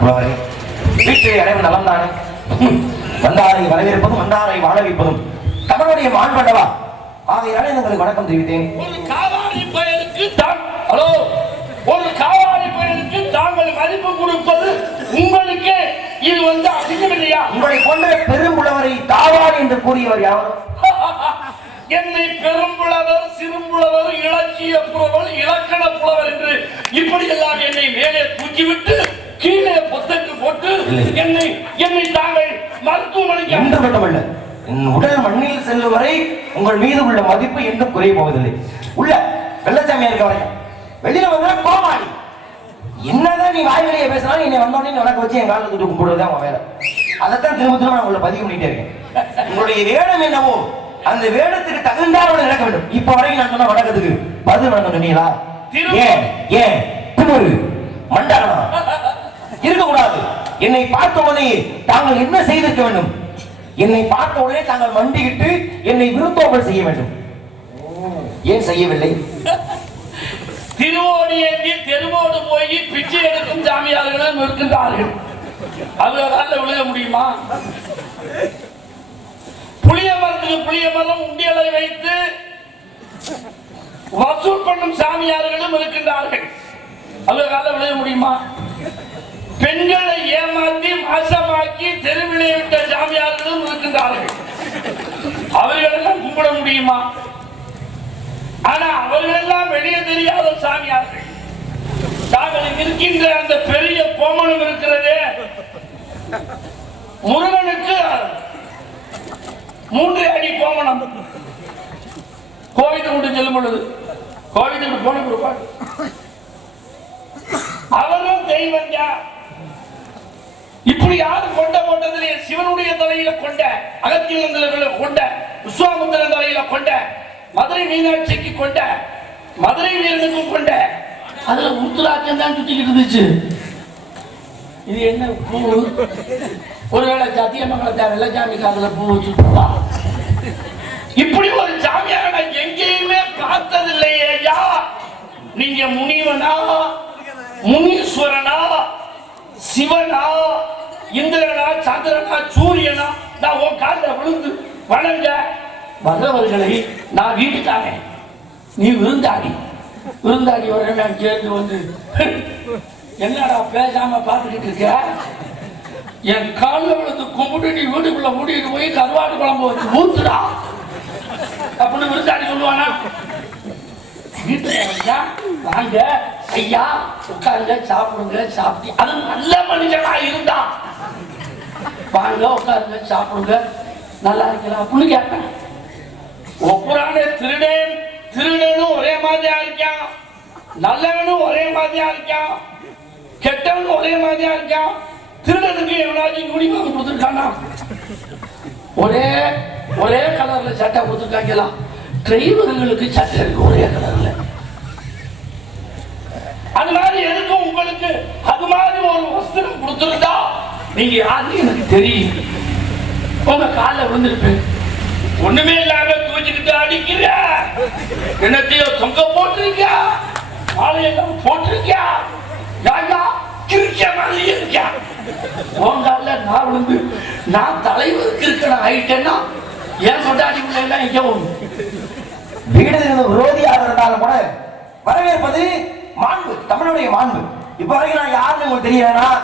புலவரே, வீட்டிலே அனைவரும் நலம் தானே? வந்தாரை வரவேற்பதும் வந்தாரை வாழ வைப்பதும் தமிழுடைய மாண்பல்லவா? ஆகையாலே உங்களுக்கு வணக்கம் தெரிவித்தேன். ஒரு காவாரி பயலுக்கு ஹலோ, ஒரு காவாரி பயலுக்கு தாங்கள் மதிப்பு கொடுப்பது உங்களுக்கு இது அசிங்கம் இல்லையா? உங்களை கொண்ட பெரும்புலவரை காவாரி என்று கூறியவர் யாரும்? என்னை பெரும்புலவர், சிறும்புலவர், இலக்கிய புலவர், இலக்கண புலவர் என்று இப்படி எல்லாம் என்னை மேலே தூக்கிவிட்டு கீழே பொத்தட்டு போட்டு என்னை தாங்கள் மருத்துவமனைக்கு என்று மட்டுமல்ல, உடல் மண்ணில் செல்லும் வரை உங்கள் மீது உள்ள மதிப்பு என்றும் குறைய போவதில்லை. உள்ள வெள்ளச்சாமியா இருக்க வரைக்கும் வெளியில வந்தா கோமாளி. என்னதான் நீ வாய்வழியே பேசினாலும் என்னை வந்தோடனே உனக்கு வச்சு என் காலில் துட்டு கும்பிடுறதுதான் உன் வேலை. அதைத்தான் திரும்ப திரும்ப நான் உங்களை பதிவு பண்ணிட்டே இருக்கேன். உங்களுடைய வேடம் என்னவோ அந்த வேடத்துக்கு தகுந்தாரோட நடக்க வேண்டும். இப்ப வரைக்கும் நான் சொன்ன வணக்கத்துக்கு பதில் வணக்கம் சொன்னீங்களா? ஏன் ஏன் திமுரு மண்டலம் இருக்கக்கூடாது. என்னை பார்த்த உடனே தாங்கள் என்ன செய்திருக்க வேண்டும்? என்னை பார்த்த உடனே தாங்கள் மண்டிக்கிட்டு என்னை விருந்தோம்பல் செய்ய வேண்டும். ஏன் செய்யவில்லை? திருவோடு ஏந்தி தெருவோடு போய் பிச்சை எடுக்கும் சாமியார்களும் இருக்கின்றார்கள். அவர்களால் விழுக முடியுமா? புளிய மரத்துக்கு புளிய மரம் உண்டியலை வைத்து வசூல் பண்ணும் சாமியார்களும் இருக்கின்றார்கள். அவர்களால் விழுக முடியுமா? பெண்களை ஏமாற்றி மாசமாக்கி தெருவிலே விட்ட சாமியார்களும் இருக்கின்றார்கள். அவர்களெல்லாம் கும்பிட முடியுமா? ஆனா அவர்களெல்லாம் வெளியே தெரியாத சாமியார்கள். தாங்கள் இருக்கின்ற அந்த பெரிய கோமணம் இருக்கிறதே, முருகனுக்கு 3 அடி கோமணம். கோவிலுக்கு செல்லும் பொழுது கோவிலுக்கு போன பிற்பாடு அவரும் தெய்வம். இப்படி யாரும் கொண்ட போட்டதிலே சிவனுடைய தலையில கொண்ட, அகத்தியந்தில கொண்ட, விஸ்வாமுத்திரன் தலையில கொண்ட, மதுரை மீனாட்சிக்கு கொண்ட, மதுரை வீரனுக்கும் கொண்ட, அதுல உருத்துராட்சம் தான் சுத்திக்கிட்டு இருந்துச்சு. இது என்ன பூ? ஒருவேளை சத்தியமங்கலத்தை வெள்ளச்சாமிக்கு அதுல பூ வச்சுருப்பா. இப்படி ஒரு சாமியார நான் எங்கேயுமே பார்த்ததில்லையா? நீங்க முனிவனா, முனீஸ்வரனா, சிவனா, இந்திரனா, சந்திரனா, சூரியனா? நான் உன் காலில் விழுந்து வணங்க வர்றவர்களை நான் வீட்டுக்காக, நீ விருந்தாடி வர சேர்ந்து வந்து என்னடா பேசாம பார்த்துக்கிட்டு இருக்க? என் காலில் விழுந்து கும்பிட்டு நீ வீட்டுக்குள்ள மூடிட்டு போய் கருவாட்டு குழம்பு வச்சு ஊத்துடா அப்படின்னு விருந்தாடி சொல்லுவானா? வீட்டுல வாங்க ஐயா, உட்காருங்க, சாப்பிடுங்க, சாப்பிட்டு அது நல்ல மனுஷனா இருந்தா வாங்க உட்காருங்க, சாப்பிடுங்க, நல்லா இருக்கலாம் அப்படின்னு கேட்பேன். ஒப்புறானே திருடனும் ஒரே மாதிரியா இருக்கான், நல்லவனும் ஒரே மாதிரியா இருக்கான், கெட்டவனும் ஒரே மாதிரியா இருக்கான். திருடனுக்கு எவனாச்சும் யூனிஃபார்ம் கொடுத்துருக்கானா? ஒரே கலர்ல சட்டை கொடுத்துருக்காங்கலாம். டிரைவர்களுக்கு சட்டை இருக்கு ஒரே கலர்ல. அது மாதிரி எதுக்கும் உங்களுக்கு அது மாதிரி ஒரு வஸ்திரம் கொடுத்துருந்தா நீங்க யாருன்னு எனக்கு தெரியும். உங்க காலில் விழுந்திருப்பேன். ஒண்ணுமே இல்லாம தூக்கிக்கிட்டு அடிக்கிற, என்னத்தையோ தொங்க போட்டிருக்க, மாலையெல்லாம் போட்டிருக்க, யாரா கிரிக்க மாதிரியே இருக்க. உங்கால நான் விழுந்து நான் தலைவருக்கு இருக்கிற ஆயிட்டேன்னா ஏன் கொண்டாடி எல்லாம் இங்க வீடு விரோதியாக இருந்தாலும் கூட வரவேற்பது மாண்பு, தமிழுடைய மாண்பு. இப்ப வரைக்கும் நான் யாருன்னு உங்களுக்கு தெரிய வேணாம்.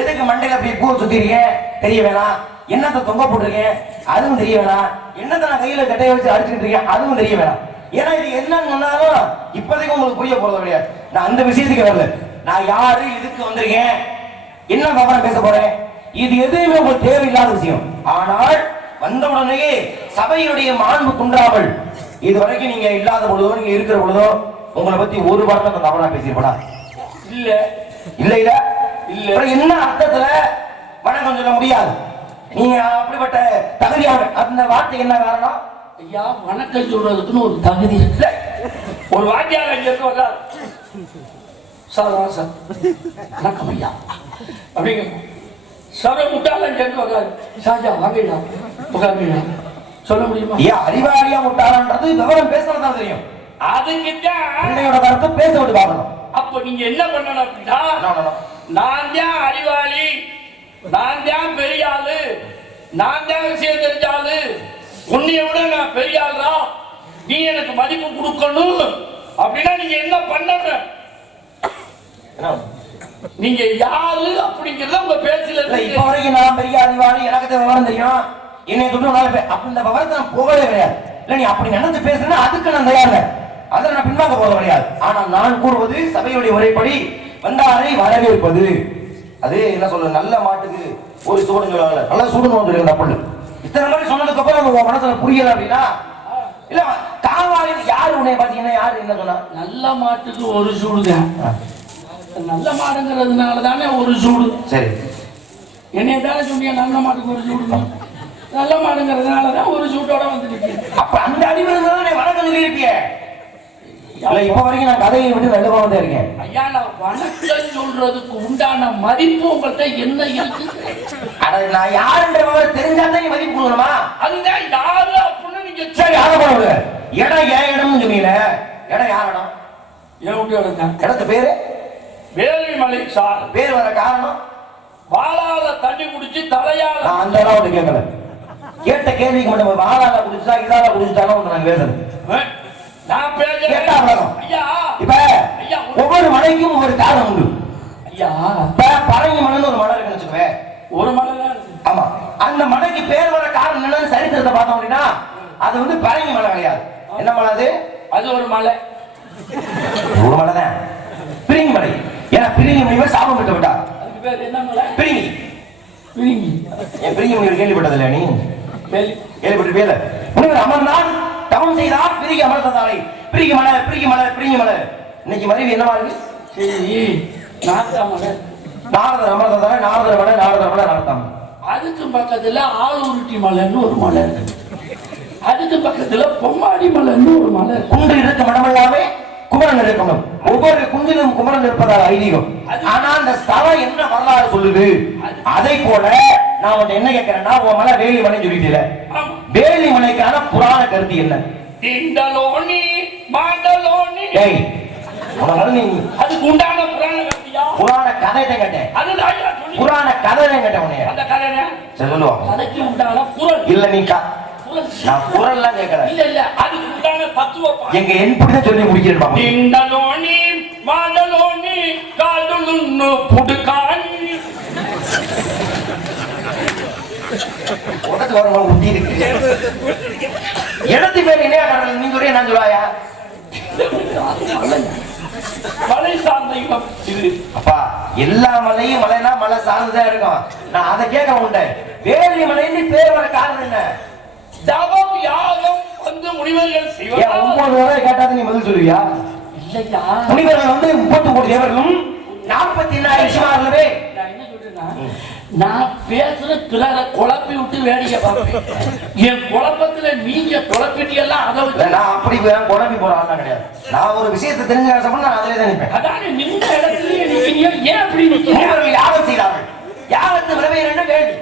எதுக்கு மண்டையில அப்படி பூ சுத்திருக்கீங்க தெரிய வேணாம். என்னத்தை தொங்க போட்டிருக்கேன் அதுவும் தெரிய வேணாம். என்னத்தை நான் கையில கட்டையை வச்சு அடிச்சுட்டு இருக்கேன் அதுவும் தெரிய வேணாம். ஏன்னா இது என்னன்னு சொன்னாலும் இப்போதைக்கு உங்களுக்கு புரிய போறது கிடையாது. நான் அந்த விஷயத்துக்கு வரல. நான் யாரு, இதுக்கு வந்திருக்கேன், என்ன விவரம் பேச போறேன், இது எதுவுமே உங்களுக்கு தேவையில்லாத விஷயம். ஆனால் வந்த உடனே சபையுடைய மாண்பு குன்றாமல் இதுவரைக்கும் நீங்க இல்லாத பொழுதோ நீங்க இருக்கிற பொழுதோ உங்களை பத்தி ஒரு வார்த்தை தவறா பேசியிருப்பா? இல்ல இல்ல இல்ல இல்ல. என்ன அர்த்தத்துல வணக்கம் சொல்ல முடியாது? நீங்க அப்படிப்பட்ட தகுதியான அந்த வார்த்தை என்ன காரணம்? ஐயா, வணக்கம் சொல்றதுக்குன்னு ஒரு தகுதி இல்ல. ஒரு வாத்தியார் அங்க இருக்க சார் சார் வணக்கம் ஐயா அப்படிங்க. சர முட்டாள கேட்டு வர்றாரு, ஷாஜா வாங்கய்யா உட்காருங்கய்யா சொல்ல முடியுமா? ஏன் அறிவாளியா முட்டாளன்றது விவரம் பேசணும் தெரியும். அதுக்கிட்ட பிள்ளையோட கருத்து பேச விட்டு பார்க்கணும். அப்ப நீங்க என்ன பண்ணணும் அப்படின்னா நான் தான் அறிவாளி, நான் தான் பெரிய ஆளு, நான் தான் விஷயம் தெரிஞ்ச ஆளு, உன்னைய விட நான் பெரிய ஆளா, நீ எனக்கு மதிப்பு கொடுக்கணும் அப்படின்னா நீங்க என்ன பண்ணணும்? நீங்க யாரு அப்படிங்கறத உங்க பேச்சுல இல்ல இப்ப வரைக்கும் நான் பெரிய அறிவாளி, எனக்கு விவரம் தெரியும், என்னை தொட்டு நாளை அப்படி இந்த விவரத்தை நான் போகவே கிடையாது. இல்ல நீ அப்படி நினைச்சு பேசுனா அதுக்கு நான் தயார், அதை நான் பின்வாங்க போக கிடையாது. ஆனா நான் கூறுவது சபையுடைய முறைப்படி வந்தாரை வரவேற்பது. அது என்ன சொல்ற, நல்ல மாட்டுக்கு ஒரு சூடுன்னு சொல்லுவாங்க, நல்லா சூடுன்னு சொல்லுங்க. அப்படி இத்தனை மாதிரி சொன்னதுக்கு அப்புறம் உங்க மனசுல புரியல அப்படின்னா, இல்ல காவாலி யாரு உன்னை பாத்தீங்கன்னா யாரு என்ன சொன்னா, நல்ல மாட்டுக்கு ஒரு சூடுதான், நல்ல மாடுங்கிறதுனால தானே ஒரு சூடு. சரி என்னைய தானே சொன்னீங்க நல்ல மாட்டுக்கு ஒரு சூடு, நல்ல மாடுங்கிறதுனால தான் ஒரு சூட்டோட வந்துட்டு. அப்ப அந்த அறிவு இருந்தாலும் வணக்கம் சொல்லி இருப்பிய. இப்ப வரைக்கும் நான் கதையை விட்டு நல்ல தான் இருக்கேன். ஐயா நான் வணக்கம் சொல்றதுக்கு உண்டான மதிப்பு உங்கள்கிட்ட என்ன இருக்கு? அட நான் யாருன்ற தெரிஞ்சாதான் நீ மதிப்பு கொடுக்கணுமா? அதுதான் யாரு அப்படின்னு நீங்க சரி அதை போடுங்க. இடம் ஏன் இடம்னு சொன்னீங்க, இடம் யார் இடம்? என் வீட்டு இடம் தான். இடத்து பேரு வேலிமலை சார். பேர் வர காரணம் வாழால தண்ணி குடிச்சு தலையால. நான் அந்த இடம் ஒன்று கேட்கல, கேட்ட கேள்விக்கு மட்டும் வாழால குடிச்சா இதால குடிச்சாலும் நான் பேசுறேன். நான் பேசுறேன் ஐயா. இப்ப ஒவ்வொரு மலைக்கும் ஒவ்வொரு காரணம் உண்டு ஐயா. இப்ப பழங்கி மலைன்னு ஒரு மலை இருக்குன்னு வச்சுக்கவே, ஒரு மலை தான் இருக்கு. ஆமா, அந்த மலைக்கு பேர் வர காரணம் என்னன்னு சரித்திரத்தை பார்த்தோம் அப்படின்னா அது வந்து பழங்கி மலை கிடையாது. என்ன மலை அது? அது ஒரு மலை, ஒரு மலை தான் பிரிங்கி மலை. ஏன்னா பிரிங்கி முனிவர் சாபம் விட்டு விட்டார். அதுக்கு பேர் என்ன மலை? பிரிங்கி. பிரிங்கி. என் பிரிங்கி முனிவர் கேள்விப்பட்டதில்லை நீ? கேள்விப்பட்டிருப்பேல. முனிவர் அமர்ந்தார், தவம் செய்தார், பிரிங்கி அமர்ந்ததாலை பிரிங்கி மலை பிரிங்கி மலை பிரிங்கி மலை. இன்னைக்கு மனைவி என்னவா இருக்கு? சரி நார்த்தாமலை. நாரதர் அமர்ந்ததாலை நாரதர் மலை நாரதர் மலை நார்த்தாம். அதுக்கு பக்கத்துல ஆளூருட்டி மலைன்னு ஒரு மலை இருக்கு. அதுக்கு பக்கத்துல பொம்மாடி மலைன்னு ஒரு மலை. குன்று இருக்க மடமல்லாமே குமரன் இருக்கணும். ஒவ்வொரு குன்றிலும் குமரன் இருப்பதாக ஐதீகம். ஆனா அந்த ஸ்தலம் என்ன வரலாறு சொல்லுது? அதை போல நான் உன்னை என்ன கேட்கிறேன்னா, உன் மலை வேலி மலை சொல்லிட்டீல, வேலி மலைக்கான புராண கருத்து என்ன? திண்டலோனி மாண்டலோனி. ஏய் உனக்கு நீ அதுக்கு உண்டான புராண கருத்தியா? புராண கதை தான் கேட்டேன். அதுதான் சொல்லி புராண கதை தான் கேட்டேன் உன்னை. அந்த கதைனா சொல்லுவாங்க. கதைக்கு உண்டான குரல் இல்ல நீ நான் குரல்லாம் கேட்கல. இல்ல இல்ல அதுக்கு உண்டான தத்துவம் எங்க என்படி சொல்லி முடிக்கிறேன். திண்டலோனி மாண்டலோனி காடுலுன்னு புடுகானி. இடத்து பேர் என்ன கடல்? நீங்க ஒரே நான் சொல்லுவாயா? மலை சார்ந்த இது. அப்பா எல்லா மலையும் மலைனா மலை சார்ந்துதான் இருக்கும். நான் அதை கேட்க உண்டை. வேலி மலைன்னு பேர் வர காரணம் என்ன? தவம் யாகம் வந்து முனிவர்கள் செய்வாங்க. 9 வரை கேட்டாத நீ பதில் சொல்லுவியா? இல்லையா, முனிவர்கள் வந்து 30 கோடி தேவர்களும் 44 ரிஷிமார்களே. நான் என்ன சொல்றேன்னா, நான் பேசுற பிறரை குழப்பி விட்டு வேடிக்கை பார்ப்பேன். என் குழப்பத்துல நீங்க குழப்பிட்டீங்களா? அதை வச்சு நான் அப்படி குழப்பி போற ஆள்லாம் கிடையாது. நான் ஒரு விஷயத்தை தெரிஞ்ச நான் அதிலே தான் நிற்பேன். அதானே நின்ற இடத்துலயே நிக்கிறீங்க. ஏன் அப்படி நிக்கிறீங்க? முனிவர்கள் யாகம் செய்தார்கள். யாகத்து விரவே என்ன வேலி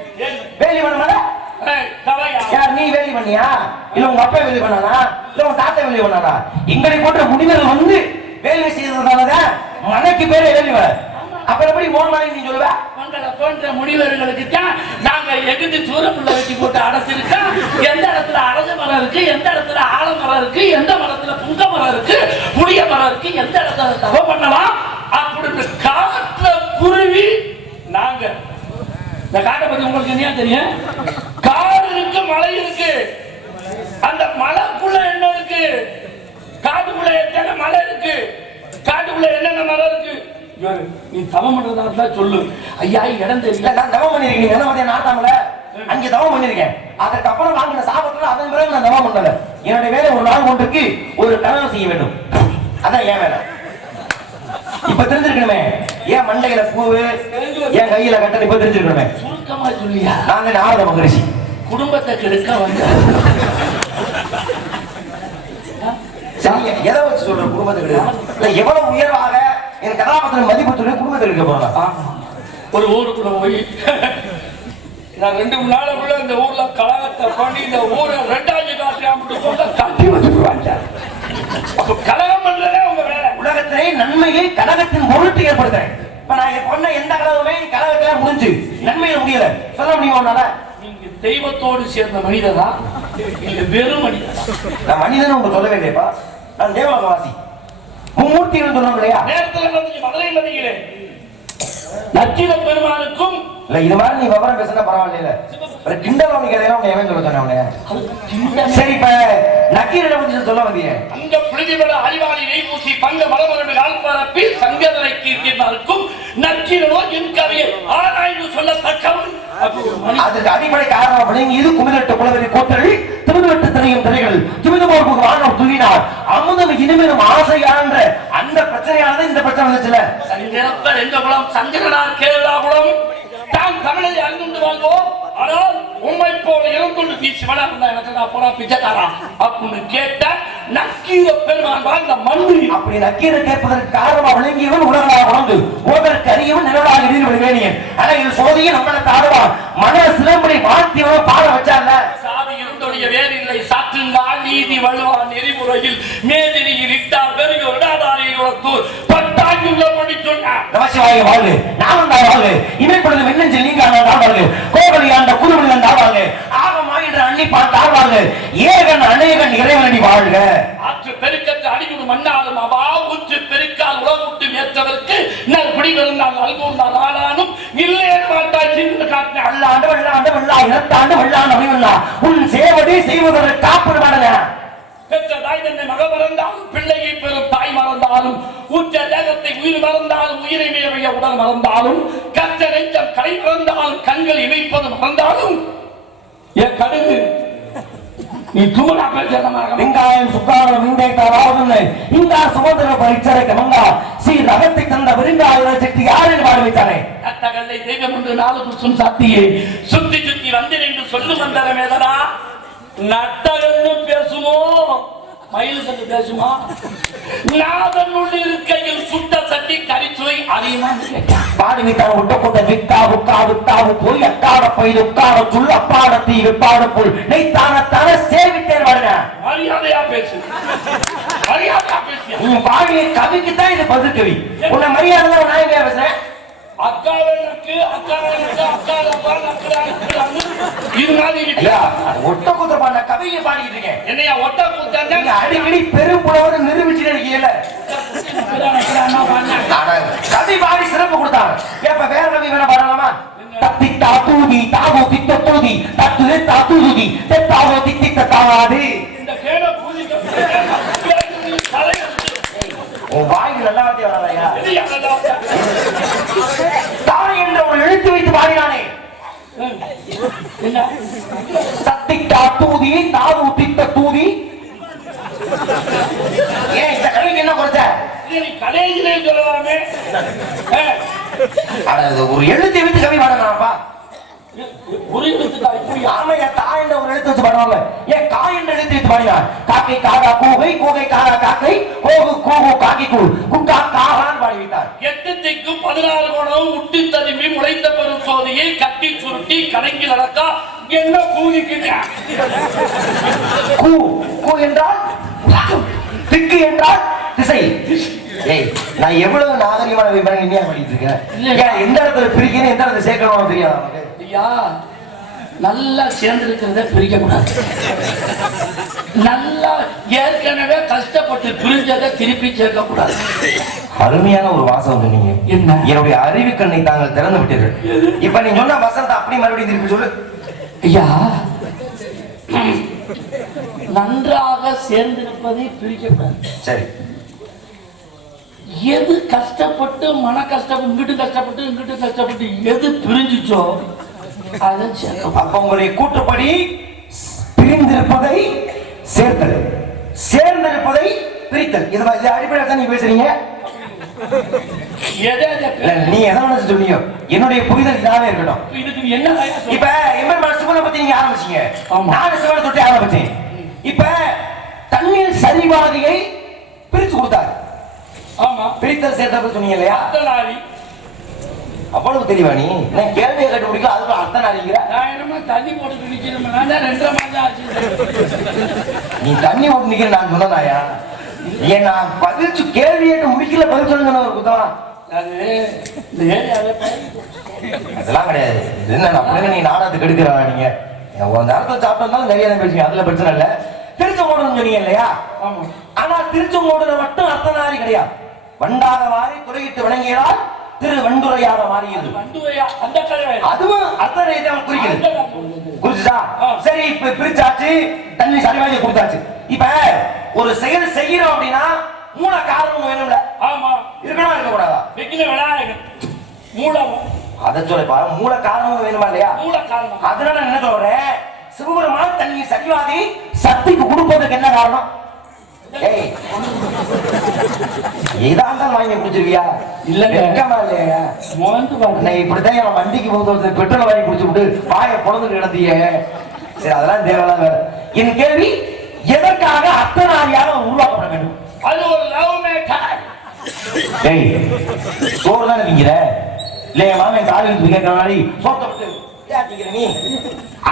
வேலி பண்ண யார்? நீ வேலி பண்ணியா? இல்ல உங்க அப்பா வேலி பண்ணானா? இல்ல உங்க தாத்தா வேலி பண்ணானா? எங்களை போன்ற முனிவர்கள் வந்து வேலை செய்ததுனாலதான் மலைக்கு பேரே வேலி வர. அப்புறம் எப்படி மோன்மலை நீ சொல்லுவ? உங்களை போன்ற முனிவர்களுக்கு தான் நாங்க எகிட்டு சூரப்புள்ள வெட்டி போட்டு அடைச்சிருக்கோம். எந்த இடத்துல அரச மரம் இருக்கு, எந்த இடத்துல ஆலமரம் இருக்கு, எந்த மரத்துல புங்க மரம் இருக்கு, புளிய மரம் இருக்கு, எந்த இடத்துல தவம் பண்ணலாம் அப்படின்னு காட்டுல குருவி நாங்க. இந்த காட்டை பத்தி உங்களுக்கு என்ன தெரியும்? காடு இருக்கு, மலை இருக்கு. அந்த மலைக்குள்ள என்ன இருக்கு? காட்டுக்குள்ள எத்தனை மலை இருக்கு? காட்டுக்குள்ள என்னென்ன மரம் இருக்கு? நீ தவம் பண்றதா சொல்லு. ஐயா இடம் தெரியல. நான் தவம் பண்ணிருக்கேன். என்ன மாதிரி நாட்டாமல அங்கே தவம் பண்ணிருக்கேன். அதுக்கப்புறம் வாங்கின சாபத்துல அதன் பிறகு நான் தவம் பண்ணல. என்னுடைய வேலை ஒரு நாள் ஒன்றுக்கு ஒரு கனவு செய்ய வேண்டும். அதான் ஏன் வேலை. இப்ப தெரிஞ்சிருக்கணுமே, ஏன் மண்டையில பூவு, ஏன் கையில கட்டணம், இப்ப தெரிஞ்சிருக்கணுமே. சுருக்கமா சொல்லியா? நாங்க நாரத மகரிஷி குடும்பத்தை கெடுக்க வந்து எதை வச்சு சொல்ற? குடும்பத்தை கிடையாது. எவ்வளவு உயர்வாக என் கதாபாத்திரம் மதிப்பு சொல்லி குடும்பத்தில் இருக்க போறாங்க. ஒரு ஊருக்குள்ள போய் நான் 2 நாளுக்குள்ள இந்த ஊர்ல கலகத்தை பண்ணி இந்த ஊரை 2ஆவது காட்டி கட்டி வச்சுருவாங்க. அப்ப கலகம் பண்றதே உங்க வேலை. உலகத்திலே நன்மையை கலகத்தின் பொருட்டு ஏற்படுத்துறேன். இப்ப நான் பண்ண எந்த கலவுமே கலவத்துல முடிஞ்சு நன்மையில முடியல சொல்ல முடியும் உன்னால? நீங்க தெய்வத்தோடு சேர்ந்த மனிதனா இல்ல வெறும் மனிதனா? நான் மனிதன் உங்களுக்கு சொல்ல வேண்டியப்பா, நான் தேவலோகவாசி. மும்மூர்த்திகள் சொன்னோம் இல்லையா? நேரத்தில் வந்து மதுரை மதியிலே நக்கீர பெருமானுக்கும் இல்ல இது மாதிரி நீ விவரம் பேசினா பரவாயில்ல. ஒரு கிண்டல் உனக்கு எதையா உன்னை எவன் சொல்ல சொன்ன? சரி இப்ப நக்கீரிடம் வந்து சொல்ல வந்தியே. அங்க புலிதிபட அறிவாளி நெய்பூசி பங்க மலமரபு ஆள்பரப்பி சங்கதரை கீர்த்தினாருக்கும் நக்கீரனோ என் கவியை ஆராய்ந்து சொல்லத்தக்கவன். அதுக்கு அடிப்படை காரணம் அப்படின்னு இது குமிழட்டு புலவரி கூட்டல் திருவிழட்டு திரையும் திரைகள் திமிதமோர் வானம் துவினார் அமுதம் இனிமேலும் ஆசையான்ற அந்த பிரச்சனையானது இந்த பிரச்சனை வந்துச்சுல. சங்கரப்ப எங்க குலம் சங்கரனார் கேரளா குலம் தான் தமிழை அறிந்து வாழ்வோம். ஆனால் உண்மை போல இறந்துண்டு நீ சிவனா இருந்தா எனக்கு நான் போனா பிச்சைக்காரா அப்படின்னு கேட்ட நக்கீர பெருமான் வாழ்ந்த மந்திரி. அப்படி நக்கீரை கேட்பதற்கு காரணமா விளங்கியவன் உலகளாக உணர்ந்து ஓதற்கு அறியவன் நிலவலாக இருந்து விடுவேனியன். ஆனா இது சோதியை நம்மளை தாடுவான் மன சிலம்படி மாற்றியவன் பாட வச்சார்ல. சாதி இருந்தொழிய வேறு இல்லை சாற்றுங்கால் நீதி வலுவான் நெறிமுறையில் மேதிரியில் இட்டார் பெருக விடாதாரியோர் பட்டாங்குள்ள படி சொன்னார். நமசிவாய வாழ்வு நானும் தான் வாழ்வு இமைப்பொழுது மின்னஞ்சல் நீங்க தாழ்வாங்க கோவலி ஆண்ட குருவலில் தாழ்வாங்க ஆகமா என்ற அன்னிப்பான் தாழ்வாங்க ஏகன் அநேகன் இறைவனடி வாழ்க. ஆற்று பெருக்கத்து அடிக்குடு மண்ணாலும் அவா ஊற்று பெருக்கால் உலகூட்டு ஏற்றவருக்கு நல் குடிபிறந்தால் அல்கூர்ந்தால் ஆளானும் இல்லே மாட்டாய் செய்து காட்டின அல்லாண்டு வெள்ளாண்டு வெள்ளா இரத்தாண்டு வெள்ளாண்டு அமைவல்லா உன் சேவடி செய்வதற்கு காப்பு மாடல. பெற்ற தாய் தன்னை மக மறந்தாலும் பிள்ளையை பெறும் தாய் மறந்தாலும் உற்ற தேகத்தை உயிர் மறந்தாலும் உயிரை மேவைய உடல் மறந்தாலும் கற்ற நெஞ்சம் கை மறந்தாலும் கண்கள் இணைப்பது மறந்தாலும் என் கடுகு நீ துமலா பேச வெங்காயம் சுக்காரம் இந்தைத்தாராவதில்லை இங்கா சுமந்திர பரிச்சரைக்க மங்கா ஸ்ரீ ரகத்தை தந்த விருங்காய செட்டி யாரின் பாட வைத்தானே கட்டகல்லை தெய்வம் என்று நாலு புருஷன் சாத்தியே சுத்தி சுத்தி வந்தேன் என்று சொல்லு மந்தரமேதனா நட்டகன்னு பேசுமோ மயில் கண்டு பேசுமா நாதன் உள்ளி இருக்கையில் சுட்ட சட்டி கரிச்சுவை அறியுமா பாடி விட்டார் ஒட்ட கொண்ட விக்கா உக்கா விட்டாவு போய் அக்காட பயிர் உக்காட சுள்ள அப்பாட தீ விப்பாட போல் நெய்த்தானத்தான சேவித்தேன் பாருங்க. மரியாதையா பேசு மரியாதையா பேசு. உன் பாடிய கவிக்கு தான் இது பதில் கவி. உன்னை மரியாதை தான் நான் எங்க பேசுறேன்? அக்காவனுக்கு அக்காவனுக்கு இது மாதிரி ஒட்ட குதிரை பாடின கவியை பாடிக்கிட்டு இருக்கேன். என்னையா ஒட்ட கூத்தாங்க அடிக்கடி பெரும்புலவர் நிரூபிச்சு இருக்கீங்கல்ல. கவி பாடி சிறப்பு கொடுத்தாங்க. எப்ப வேற கவி வேணா பாடலாமா? தத்தி தாத்தூதி தாவோ தித்த தூதி தத்து தாத்தூதி தெத்தாவோ தித்தி தத்தாவாது. இந்த கேட பூதிக்க உன் வாய்க்கு நல்ல வார்த்தை வராதயா? தாய் என்ற ஒரு எழுத்து வைத்து பாடினானே தத்திட்டா தூதி தாவு தித்த தூதி. ஏன் இந்த கவிக்கு என்ன குறைச்ச? கடையிலே சொல்லலாமே ஒரு எழுத்தை வைத்து கவி பாடலாம்ப்பா. ஒரு எழுத்து ஆமையா தாய் என்ற ஒரு எழுத்து வச்சு பாடுவாங்க. ஏன் காய் என்ற எழுத்து வைத்து பாடினா காக்கை காகா கூகை கூகை காகா காக்கை கோகு கூகு காக்கி கூ குக்கா காகான்னு பாடி வைத்தார். 8 திக்கும் 16 கோணம் முட்டி ததும்பி முளைத்த பெரும் சோதியை கட்டி சுருட்டி கடங்கி நடக்கா என்ன கூகிக்குங்க. கூ கூ என்றால் திக்கு என்றால் திசை. ஏய் நான் எவ்வளவு நாகரிகமான விவரம் இந்தியா பண்ணிட்டு இருக்கேன். எந்த இடத்துல பிரிக்கணும் எந்த இடத்துல சேர்க்கணும் தெரியாது நமக்கு. ஐயா நல்லா சேர்ந்து இருக்கிறத பிரிக்க கூடாது. நல்லா ஏற்கனவே கஷ்டப்பட்டு பிரிஞ்சதை திருப்பி சேர்க்க கூடாது. அருமையான ஒரு வாசம் சொன்னீங்க. என்ன? என்னுடைய அறிவு கண்ணை தாங்கள் திறந்து விட்டீர்கள். இப்ப நீ சொன்ன வசனத்தை அப்படி மறுபடியும் திருப்பி சொல்லு. ஐயா நன்றாக சேர்ந்திருப்பதை பிரிக்க கூடாது. சரி. எது கஷ்டப்பட்டு மன கஷ்டப்பட்டு இங்கிட்டு கஷ்டப்பட்டு எது பிரிஞ்சுச்சோ அதை சேர்க்க. அப்ப உங்களுடைய கூற்றுப்படி பிரிந்திருப்பதை சேர்த்தல் சேர்ந்திருப்பதை பிரித்தல் இது அடிப்படையில் தான் நீங்க பேசுறீங்க. நீ எதை நினைச்சு சொன்னீங்க என்னுடைய புரிதல் இதாவே இருக்கட்டும். இதுக்கு என்ன இப்ப எம்பெருமான் சிவனை பத்தி நீங்க ஆரம்பிச்சீங்க. நானும் சிவனை தொட்டி ஆரம்பிச்சேன். இப்ப தண்ணீர் சரிவாதியை பிரிச்சு கொடுத்தாரு. ஆமா பிரித்தல் சேர்த்தல் சொன்னீங்க இல்லையா? அர்த்தநாரி. அவ்வளவு தெளிவா நீ நான் கேள்வியை கட்டு பிடிக்கல அதுக்கு அர்த்தநாரிங்கிற. நான் என்னமா தண்ணி போட்டு பிடிக்கிறேன். நான் 2.5 மாதம் ஆச்சு. நீ தண்ணி போட்டு நிக்கிற நான் சொன்னதாயா? ஏன் நான் பதில் கேள்வி கேட்டு முடிக்கல பதில் சொல்லுங்க ஒரு குத்தமா அது இந்த ஏரியாவே அதெல்லாம் கிடையாது. என்ன அப்படியே நீ நாடகத்துக்கு எடுக்கிறா நீங்க ஒரு நேரத்தில் சாப்பிட்டோம்னாலும் நிறைய தான் பேசுவீங்க, அதுல பிரச்சனை இல்லை. திருச்செங்கோடுன்னு சொன்னீங்க இல்லையா? ஆமா. ஆனா திருச்செங்கோடுல மட்டும் அர்த்தநாரி கிடையாது. வண்டாக மாறி துறையிட்டு வணங்கியதால் திரு வண்டுரையாக மாறியது. அந்த கதை அதுவும் அர்த்தனை தான் குறிக்கிறது. குறிச்சுதா? சரி, இப்ப பிரிச்சாச்சு, தண்ணி சரிவாதியை கொடுத்தாச்சு. இப்ப ஒரு செயல் செய்யறோம் அப்படின்னா மூல காரணம் வேணும்ல? ஆமா. இருக்கணும், இருக்கக்கூடாதா? விக்கின விநாயகர் மூலம் அதை சொல்ல மூல காரணம் வேணுமா இல்லையா? மூல காரணம். அதனால என்ன சொல்றேன், சிவபெருமான் தண்ணி சரிவாதி சக்திக்கு கொடுப்பதற்கு என்ன காரணம்? ஏய், ஏதாவது வாங்கி குடிச்சிருக்கியா? இல்லங்க, இல்லையா? இப்படித்தான் என் வண்டிக்கு போது பெட்ரோல் வாங்கி குடிச்சு விட்டு வாயை பொழுது கிடந்திய. சரி, அதெல்லாம் தேவையில்லாம் வேற. என் கேள்வி, எதற்காக அர்த்தநாரியாக உருவாக்கப்பட வேண்டும்? அது ஒரு லவ் மேட்டர். ஏய், சோறு தானே திங்கிற? இல்லையா மாமா, என் காலையில் கேட்கிற மாதிரி சோத்தை விட்டு திங்கிற நீ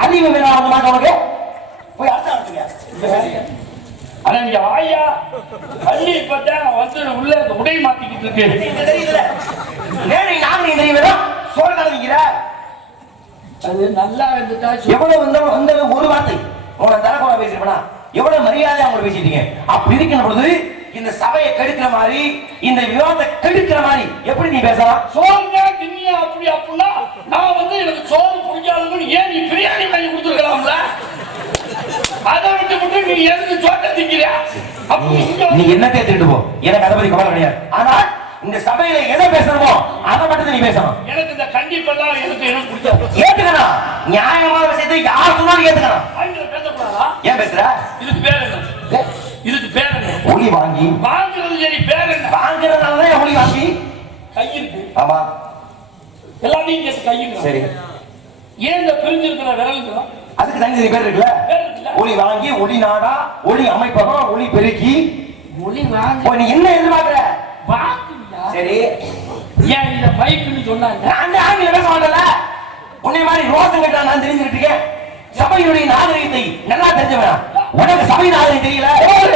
அறிவு வேணா அந்த மாதிரி உனக்கு போய் அர்த்தம். ஆனா நீங்க வாயா அள்ளி இப்பதான் வந்து உள்ள உடை மாத்திக்கிட்டு இருக்கு. தெரியல நாங்க தெரியல சோறு கலந்துக்கிற. அது நல்லா வந்துட்டா எவ்வளவு வந்த ஒரு வார்த்தை உன தரக்கூட பேசிருப்பா, எவ்வளவு மரியாதை அவங்க பேசிட்டீங்க. அப்படி இருக்கிற பொழுது இந்த சபையை கெடுக்கிற மாதிரி, இந்த விவாதத்தை கெடுக்கிற மாதிரி எப்படி நீ பேசலாம்? சோறுங்க தின்னியா அப்படி அப்படின்னா நான் வந்து எனக்கு சோறு பிடிக்காதுன்னு ஏன் நீ பிரியாணி வாங்கி கொடுத்துருக்கலாம்ல? அதை விட்டு விட்டு நீ எதுக்கு சோட்டை திங்கிறியா? நீ என்ன தேர்த்துட்டு போ, எனக்கு அதை பத்தி கவலை கிடையாது. ஆனா இந்த சபையில எதை பேசணுமோ அதை மட்டும் நீ பேசணும். எனக்கு இந்த கண்டிப்பெல்லாம் எனக்கு பிடிக்காது. ஏத்துக்கணும், நியாயமான விஷயத்தை யார் சொன்னாலும் ஏத்துக்கணும். பேசக்கூடாதா? ஏன் பேசுற? இதுக்கு பேர் என்ன? இதுக்கு பேர் என்ன? ஒளி வாங்கி வாங்குறது. சரி, பேர் என்ன? வாங்குறதுனாலதான் ஒளி வாங்கி கை இருக்கு. ஆமா, எல்லாத்தையும் கேட்டு கை இருக்கு. சரி, ஏன் இந்த பிரிஞ்சிருக்கிற விரல்? அதுக்கு தனி பேர் இருக்குல்ல. ஒளி வாங்கி, ஒளி நாடா, ஒளி அமைப்பகம், ஒளி பெருக்கி. ஒளி வாங்கி நீ என்ன எதிர்பார்க்கிற? சரி, ஏன் இந்த பைக்குன்னு சொன்னாங்க? நான் ஆங்கில பேச மாட்டேன்ல, உன்னை மாதிரி ரோசம் கட்டா நான் தெரிஞ்சுக்கிட்டு இருக்கேன். சபையுடைய நாகரிகத்தை நல்லா தெரிஞ்சவன். உனக்கு சபை நாகரிகம் தெரியல,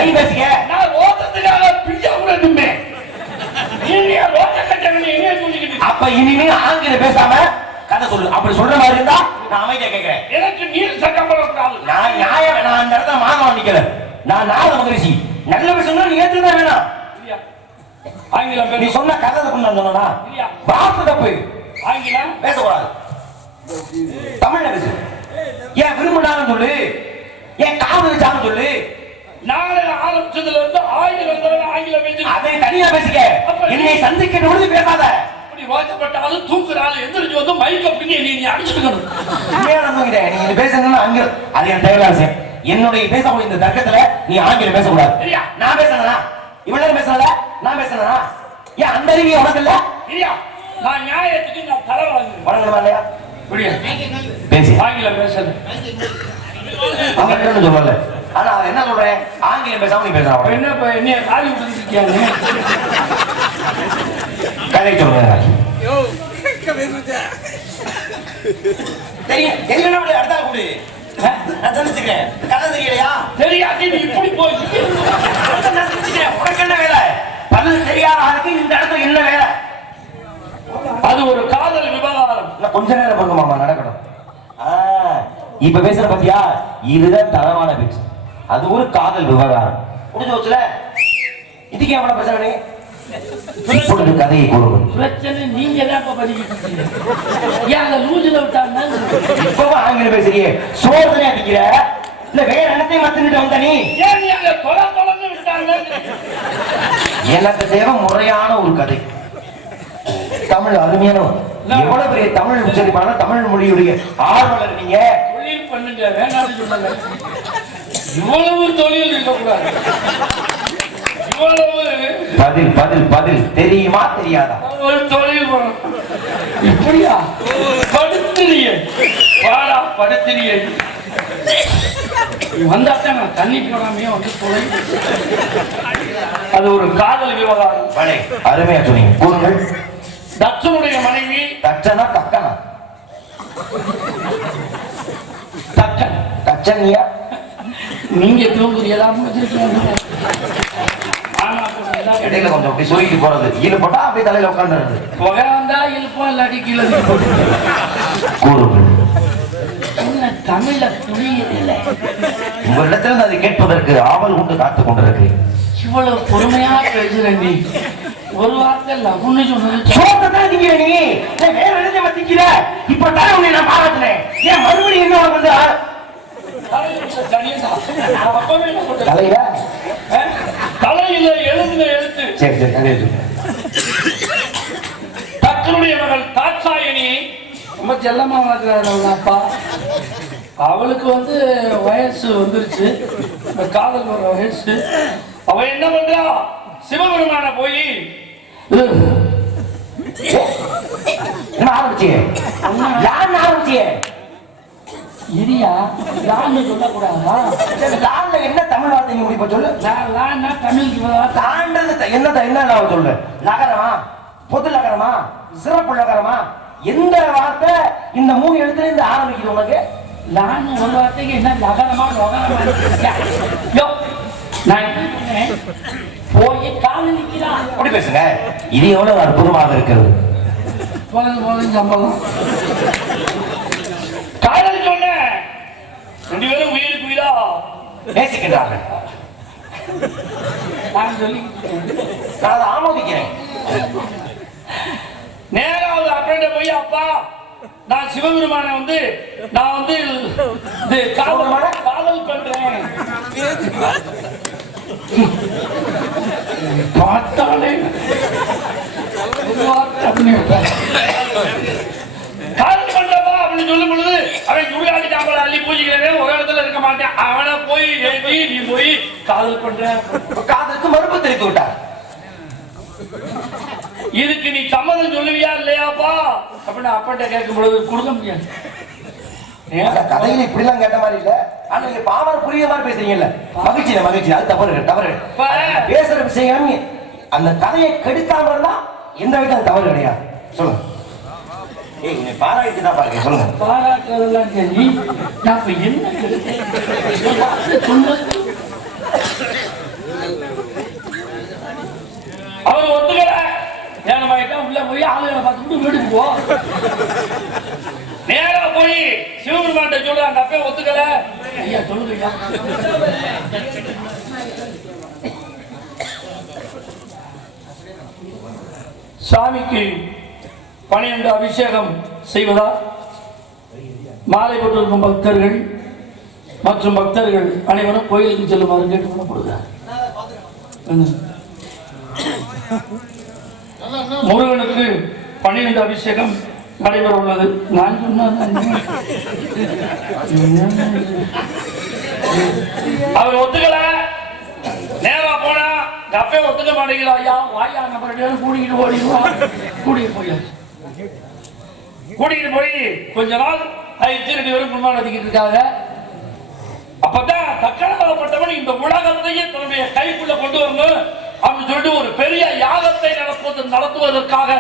நீ பேசுக. நான் ரோசத்துக்காக பிடிச்ச விடணுமே. அப்ப இனிமே ஆங்கில பேசாம கதை சொல்லு. அப்படி சொல்ற மாதிரி இருந்தா நான் அமைதியா கேட்கிறேன். எனக்கு நீர் சட்டம் போடக்கூடாது. நான் நியாயம், நான் அந்த இடத்துல மாதம் நிக்கல. நான் நாத மகிழ்ச்சி நல்ல விஷயம் நீ ஏத்துதான் வேணாம். ஆங்கிலம் நீ சொன்ன கதை கொண்டு வந்தோம்னா வார்த்தை தப்பு. ஆங்கிலம் பேசக்கூடாது, தமிழ்ல பேசு. ஏன் விரும்பினாலும் சொல்லு, ஏன் காதல் வச்சாலும் சொல்லு. நாளை ஆரம்பிச்சதுல இருந்து 1000 தடவை ஆங்கிலம் பேசி அதை தனியா பேசிக்க. என்னை சந்திக்கிற பொழுது பேசாத. அப்படி வாக்கப்பட்டாலும் தூக்குறாலும் எந்திரிச்சு வந்து மைக் அப்படின்னு நீ அடிச்சுக்கணும். நீங்க பேசணும்னா அங்க அது என் தேவையான விஷயம். என்னுடைய பேசக்கூடிய இந்த தர்க்கத்துல நீ ஆங்கிலம் பேசக்கூடாது. நான் பேசுறேனா? இவ்வளவு பேசல, நான் பேசுறேனா? ஏன் அந்த அறிவு உனக்கு இல்ல? இல்லையா? நான் நியாயத்துக்கு நான் தலை வணங்கணுமா இல்லையா? பேசி ஆங்கிலம் பேசல அவன் சொல்லல. ஆனா அவன் என்ன சொல்றேன், ஆங்கிலம் பேசாம நீ பேசுறான். என்ன என்ன காலி விட்டுருக்கியாங்க? கதை சொல்றேன். தெரியும், என்ன அடுத்தா கூடு. நான் தெரிஞ்சுக்கிறேன். கதை தெரியலையா? தெரியாது, நீ இப்படி போய் நான் தெரிஞ்சுக்கிறேன். உனக்கு என்ன வேலை? பதில் தெரியாத ஆளுக்கு இந்த இடத்துல என்ன வேலை? அது ஒரு காதல் விவகாரம். கொஞ்ச நேரம் பண்ணுமாமா, நடக்கணும். இப்ப பேசுற பத்தியா, இதுதான் தரமான பேச்சு. அது ஒரு காதல் விவகாரம். முடிஞ்சு வச்சுல, இதுக்கு எவ்வளவு பிரச்சனை? இப்பொழுது கதையை கூறுவது. பிரச்சனை நீங்க தான் பண்ணிக்கிட்டு ஏன் லூஜில விட்டாங்க? இப்பவும் ஆங்கிலம் பேசுறியே, சோதனை அடிக்கிற இல்ல வேற என்னத்தையும் மத்திட்டு வந்த நீ? ஏன் நீ அங்க தொலைன்னு விட்டாங்க? எனக்கு தேவை முறையான ஒரு கதை. தமிழ் அருமையான எவ்வளவு பெரிய தமிழ் உச்சரிப்பான தமிழ் மொழியுடைய ஆர்வலர் நீங்க. தொழில் பண்ணுங்க, வேணாம் சொல்லுங்க. இவ்வளவு தொழில் இருக்கக்கூடாது. இவ்வளவு பதில் பதில் பதில் தெரியுமா தெரியாதா? ஒரு தொழில் இப்படியா படுத்துறிய பாடா படுத்துறிய வந்தாத்தான் நான் தண்ணி போடாமையே வந்து தொழில். அது ஒரு காதல் விவகாரம். அருமையா சொன்னீங்க, கூறுங்கள். தட்சனுடைய மனைவி தட்சனா தக்கனா? தக்கன் தச்சனியா? நீங்க தூங்குறீங்களா? ஆனா இடையில கொஞ்சம் அப்படி சொல்லிட்டு போறது ஈடு போட்டா அப்படியே தலையில உட்காந்துருது புகை வந்தா இழுப்போம் இல்லாட்டி கீழே தமிழ்ல புரியுதில்லை உங்களிடத்தில் அதை கேட்பதற்கு ஆவல் உண்டு காத்துக் கொண்டிருக்கிறேன். இவ்வளவு பொறுமையா பேசுற நீ ஒரு வார்த்தை லகுன்னு சொன்னது சோத்தான் திங்கிற நீ வேற எழுத திங்கிற இப்ப தான் உன்னை நான் பாராட்டினேன் ஏன் மறுபடியும் என்ன வந்து தலையில தலையில எழுதுன எழுத்து சரி சரி தக்கனுடைய மகள் தாட்சாயணி ரொம்ப செல்லமா வளர்க்கிறாரு அப்பா. அவளுக்கு வந்து வயசு வந்துருச்சு, காதல் வர வயசு. அவ என்ன பண்றா, சிவபெருமான போய் என்ன ஆரம்பிச்சிய யாருன்னு ஆரம்பிச்சிய இரியா லான்னு சொல்லக்கூடாதா? லான்ல என்ன தமிழ் வார்த்தை நீ முடிப்ப சொல்லு. லான்னா தமிழுக்கு லான்றது என்ன சொல்லு. லகரமா, பொது லகரமா, சிறப்பு லகரமா, எந்த வார்த்தை இந்த 3 எழுத்துல இருந்து ஆரம்பிக்குது உனக்கு? லான்னு ஒரு வார்த்தைக்கு என்ன லகரமா லகரமா? நான் போய் காதலிக்கிறான் அப்படி பேசுங்க. இது எவ்வளவு அற்புதமாக இருக்கிறது. போதும் சம்பளம் காதல் சொன்ன 2 பேரும் உயிருக்கு உயிரா நேசிக்கின்றார்கள். நான் சொல்லி நான் அதை ஆமோதிக்கிறேன். நேராவது அப்பா போய் அப்பா நான் சிவபெருமான வந்து நான் வந்து காதல் பண்றேன் பார்த்தாலே காதல் பண்றப்பா அப்படின்னு சொல்லும் பொழுது அவன் துணியாடி சாம்பல் அள்ளி பூஜிக்கிறவன் ஒரு இடத்துல இருக்க மாட்டேன். அவனை போய் எழுதி நீ போய் காதல் பண்ற காதலுக்கு மறுப்பு தெரிவித்து விட்டார். இதுக்கு நீ சம்மதம் சொல்லுவியா இல்லையாப்பா அப்படின்னு அப்பாட்ட கேட்கும் பொழுது கொடுக்க முடியாது. கதையில இப்படி எல்லாம் கேட்ட மாதிரி இல்ல, ஆனா நீங்க பாவம் புரிய மாதிரி பேசுறீங்கல்ல. மகிழ்ச்சி அது தவறு பேசுற விஷயம் அந்த கதையை கெடுக்காம இருந்தா எந்த விதம் தவறு கிடையாது. சொல்லுங்க. பாராட்டு தான் பாருங்க. சொல்லுங்க. பாராட்டுறதெல்லாம் சரி, நான் இப்ப என்ன அவர் ஒத்துக்கல ஏனமாயிட்டா உள்ள போய் ஆளுகளை பார்த்துட்டு வீட்டுக்கு போ. நேரா போய் சிவபெருமான்ட்ட சொல்ல அந்த அப்பே ஒத்துக்கல. ஐயா சொல்லுங்க சாமிக்கு 12 அபிஷேகம் செய்வதா மாலை போட்டிருக்கும் பக்தர்கள் மற்றும் பக்தர்கள் அனைவரும் கோயிலுக்கு செல்லுமாறு கேட்டுக் கொள்ளப்படுகிறார். முருகனுக்கு 12 அபிஷேகம் நடைபெற உள்ளது. நான் சொன்ன அவர் ஒத்துக்கல. நேரா போனா அப்பே ஒத்துக்க மாட்டேங்கிறா. ஐயா வாயா நம்ம 2 பேரும் கூட்டிகிட்டு ஓடிடுவோம். கூட்டிகிட்டு போய் கொஞ்ச நாள் ஆயிடுச்சு. 2 பேரும் குடும்பம் நடத்திக்கிட்டு இருக்காங்க. அப்பதான் தக்கணப்பட்டவன் இந்த உலகத்தையே தன்னுடைய கைக்குள்ள கொண்டு வரணும் அப்படின்னு சொல்லிட்டு ஒரு பெரிய யாகத்தை நடத்துவதற்காக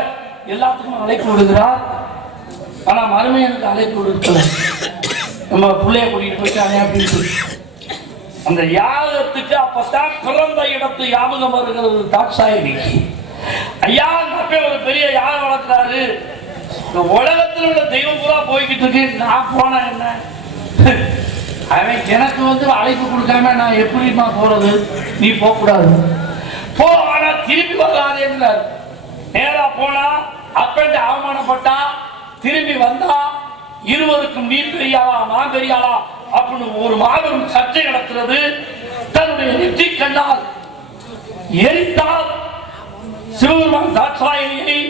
எல்லாத்துக்கும் அழைப்பு விடுகிறார். ஆனா மருமையனுக்கு அழைப்பு விடுக்கல. நம்ம பிள்ளைய கூட்டிட்டு போயிட்டாங்க அப்படின்னு அந்த யாகத்துக்கு அப்பதான் பிறந்த இடத்து யாபகம் வருகிறது தாட்சாயணிக்கு. ஐயா அப்பே ஒரு பெரிய யாகம் வளர்க்கிறாரு. இந்த உலகத்தில் உள்ள தெய்வம் பூரா போய்கிட்டு இருக்கு. நான் போனா என்ன, அவன் எனக்கு வந்து அழைப்பு கொடுக்காம நான் எப்படிமா போறது? நீ போக கூடாது, போ, ஆனா திரும்பி வராது என்றார். நேரா போனா அப்பன்ட்டு அவமானப்பட்டா, திரும்பி வந்தா இருவருக்கும் நீ பெரியாளா நான் பெரியாளா அப்படின்னு ஒரு மாபெரும் சர்ச்சை நடத்துறது. தன்னுடைய நெற்றி கண்ணால் எரித்தால் சிவபெருமான் தாட்சாயணியை.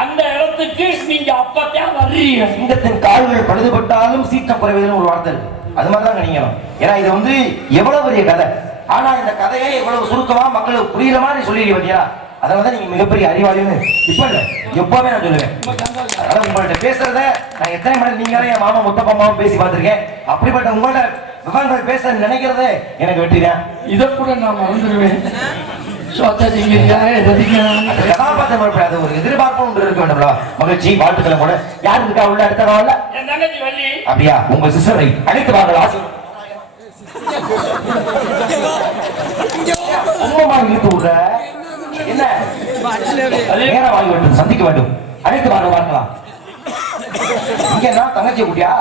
அந்த இடத்துக்கு நீங்க அப்பத்தான் வர்றீங்க. சிங்கத்தின் கால்கள் பழுதுபட்டாலும் சீற்றம் குறைவதுன்னு ஒரு வார்த்தை இருக்கு. அது மாதிரிதான் நினைக்கணும். ஏன்னா இது வந்து எவ்வளவு பெரிய கதை. ஆனா இந்த கதையை எவ்வளவு சுருக்கமா மக்களுக்கு புரியுற மாதிரி சொல்லிடுங்க பாத்தியா. அதனாலதான் நீங்க மிகப்பெரிய அறிவாளின்னு இப்ப இல்ல எப்பவுமே நான் சொல்லுவேன். அதனால உங்கள்ட்ட பேசுறத நான் எத்தனை மணி நீங்களே என் மாமா முத்தப்பமாவும் பேசி பார்த்திருக்கேன். அப்படிப்பட்ட உங்கள்ட்ட விவரங்கள் பேச நினைக்கிறத எனக்கு வெற்றிதான். இதை கூட நான் மறந்துடுவேன். கதாபாத்திரம் ஒரு எதிர்பார்ப்பு ஒன்று இருக்க வேண்டும்ல. மகிழ்ச்சி வாழ்த்துக்களை கூட யாரு இருக்கா உள்ள அடுத்த அப்படியா உங்க சிஸ்டரை அழைத்து வாங்க. உங்கம்மா இழுத்து விடுற என்ன நேரம் வாங்கி வேண்டும் சந்திக்க வேண்டும் அழைத்து வாங்க பார்க்கலாம் இங்க என்ன தங்கச்சி குட்டியா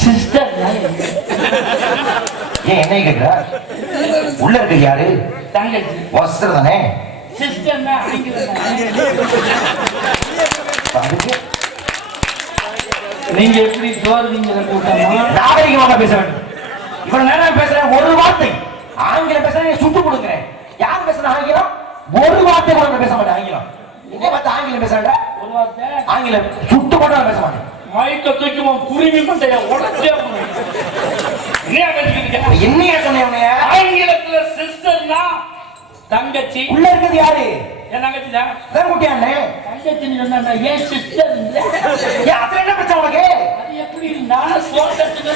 சிஸ்டர் ஏன் என்னை கேட்கிற உள்ள இருக்கு யாரு தங்கச்சி வஸ்திரம் தானே சிஸ்டர் அதுக்கு நீங்க எப்படி சோறுங்கிற கூட்டமா நாகரிகமாக பேச வேண்டும் இவ்வளவு நேரம் பேசுறேன் ஒரு வார்த்தை ஆங்கிலம் பேசுறேன் சுட்டு கொடுக்குறேன் யார் பேசுற ஆங்கிலம் ஒரு வார்த்தை கூட நான் பேச மாட்டேன் ஆங்கிலம் என்ன பார்த்து ஆங்கிலம் பேசுறேன் ஒரு வார்த்தை ஆங்கிலம் சுட்டு கூட நான் பேச மாட்டேன் மைக்க தூக்கி குருவி மண்டைய உடச்சே என்னையா சொன்னேன் ஆங்கிலத்துல சிஸ்டர்னா தங்கச்சி உள்ள இருக்கிறது யாரு என் தங்கச்சி தான் குட்டியாண்ணே தங்கச்சின்னு சொன்னா ஏன் சிஸ்டர் ஏன் அதுல என்ன பிரச்சனை உனக்கு அது எப்படி நான் சொல்றதுக்கு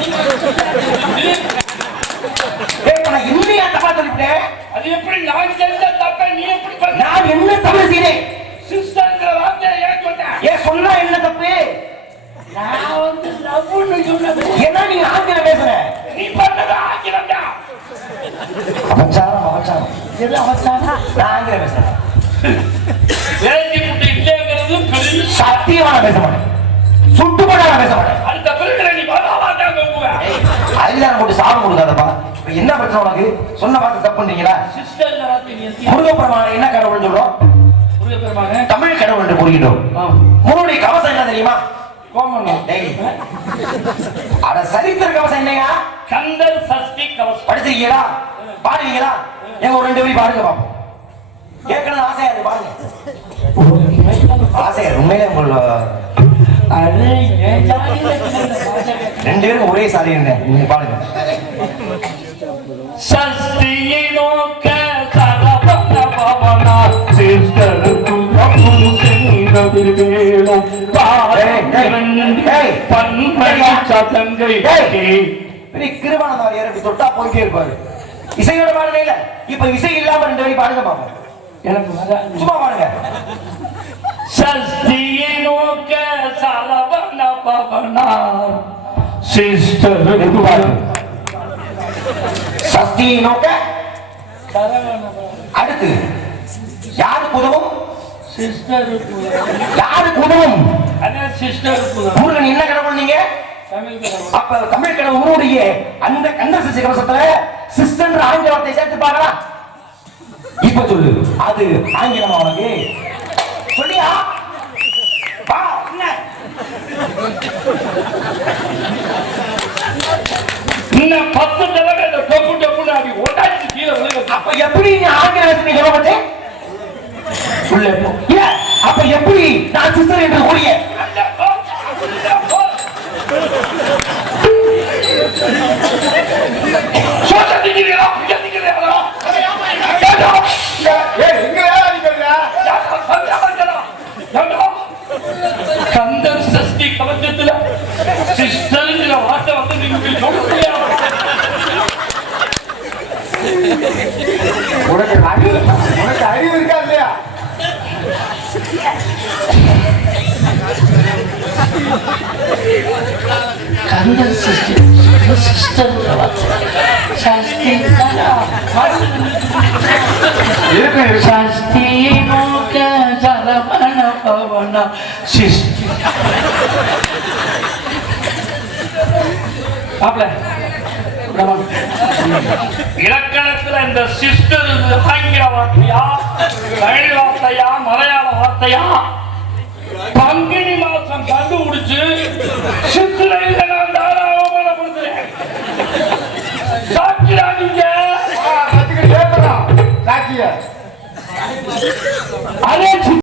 நான் என்னையா தப்பா சொல்லிவிட்டேன் அது எப்படி நான் செஞ்ச தப்ப நீ எப்படி பண்ண நான் என்ன தப்பு செய்தேன் சிஸ்டர்ங்கிற வார்த்தையை ஏன் சொன்னேன் ஏன் சொன்னா என்ன தப்பு நான் வந்து லவ்னு சொன்னது ஏன்னா நீ ஆங்கிலம் பேசுற நீ பண்ணது ஆங்கிலம் தான் அவச்சாரம் எது அவசானம் நான் ஆங்கிலம் பேசுறேன் வேலைக்கு புட்டு இல்லைங்கிறது பெரிய சத்தியமா நான் பேச மாட்டேன் சுட்டு கூட நான் பேச மாட்டேன் அடுத்த பிறகு நீ வரமாட்டாங்க அதிகாரம் போட்டு சாபம் கொடுக்காதப்பா இப்ப என்ன பிரச்சனை உனக்கு சொன்ன பார்த்து தப்புன்றீங்களா சிஸ்டர் முருகப்பெருமான என்ன கடவுள்னு சொல்றோம் முருகப்பெருமான தமிழ் கடவுள் என்று கூறுகின்றோம் முருகனுடைய கவசம் என்ன தெரியுமா கோமனம் அட சரித்திர கவசம் என்னையா கந்தர் சஷ்டி கவசம் படிச்சிருக்கீங்களா பாடுவீங்களா எங்க ஒரு 2 வரி பாடுங்க பாப்போம் கேட்கணும் ஆசையா இருக்கு பாருங்க ஆசையா உண்மையிலே உங்கள அது 2 பேரும் ஒரே சாரி இருந்தேன் நீங்க பாடுங்க சஷ்டியை நோக்க சரபன பவனா சிஸ்டர் துலகு செங்கதில் வேலும் பன்மணி சதங்கை பெரிய கிருபானந்தவர் ஏறி தொட்டா போயிட்டே இருப்பாரு இசையோட பாடுங்க இல்ல இப்ப இசை இல்லாம 2 வரி பாடுங்க பாப்போம் எனக்கு சும்மா பாடுங்க சஷ்டியை நோக்க சரபன பவனா சிஸ்டர் சஷ்டியை நோக்க அடுத்து யாருக்கு உதவும் சிஸ்டருக்கு யாருக்கு உதவும் அதான் சிஸ்டருக்கு முருகன் என்ன கடவுள் நீங்க தமிழ் கடவுள் அப்ப தமிழ் கடவுள் உருவுடைய அந்த கந்த சஷ்டி கவசத்துல சிஸ்டர் ஆங்கில வார்த்தை சேர்த்து பாக்கலாம் இப்ப சொல்லு அது ஆங்கிலமா உனக்கு சொல்லியா வா என்ன இன்னும் 10 தடவை இந்த டொப்பு டொப்புன்னு அடி ஒட்டாச்சு கீழே விழுக அப்ப எப்படி நீ ஆங்கிலத்தை சொல்ல மாட்டேன் உள்ள போ அப்ப எப்படி நான் சிஸ்டர் என்று கூறிய கந்தர் சஷ்டி கவசத்துல சிஸ்டர்ங்கிற வார்த்தை வந்து நீங்க சொல்ல முடியாது உனக்கு அறிவு இருக்கா இல்லையா கந்தர் சஷ்டி சிஸ்டர்ங்கிற வார்த்தை சஷ்டி சஷ்டி நோக்க சரவண பவன சிஷ்டி இலக்கணத்துல இந்த சிஸ்டர் ஆங்கில வார்த்தையா தமிழ் வார்த்தையா மலையாள வார்த்தையா பங்குனி மாசம் கண்டுபிடிச்சு சித்திரையில நான் அவமானப்படுத்துறேன் சாட்சியாதீங்க சாட்சிய அதே